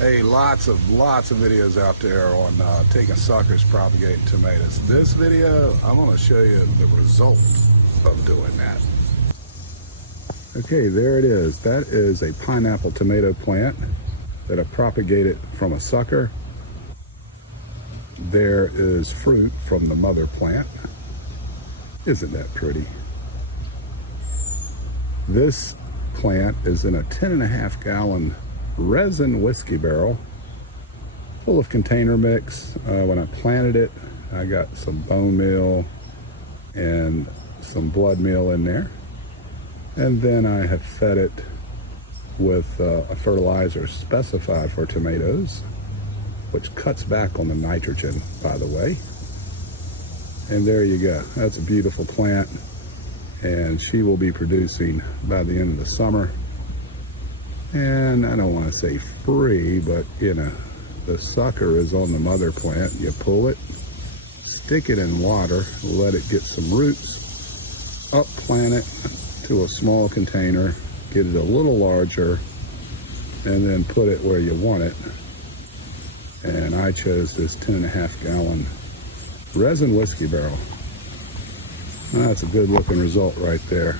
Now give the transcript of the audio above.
Hey, lots of videos out there on taking suckers, propagating tomatoes. This video, I'm going to show you the result of doing that. Okay, there it is. That is a pineapple tomato plant that I propagated from a sucker. There is fruit from the mother plant. Isn't that pretty? This plant is in a 10.5 gallon resin whiskey barrel full of container mix. When I planted it, I got some bone meal and some blood meal in there, and then I have fed it with a fertilizer specified for tomatoes, which cuts back on the nitrogen, by the way. And there you go. That's a beautiful plant, and she will be producing by the end of the summer. And I don't want to say free, but you know, the sucker is on the mother plant. You pull it, stick it in water, let it get some roots, up plant it to a small container, get it a little larger, and then put it where you want it. And I chose this 10.5 gallon resin whiskey barrel. That's a good looking result right there.